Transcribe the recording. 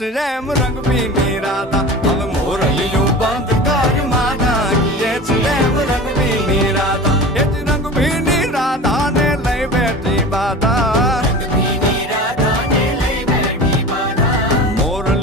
છે એમ રંગ ભીની રાધા હવે મોરલિયું બંધ કર માના કીએ છે એમ રંગ ભીની રાધા એ જ રંગ ભીની રાધા ને લઈ બેઠી બાધા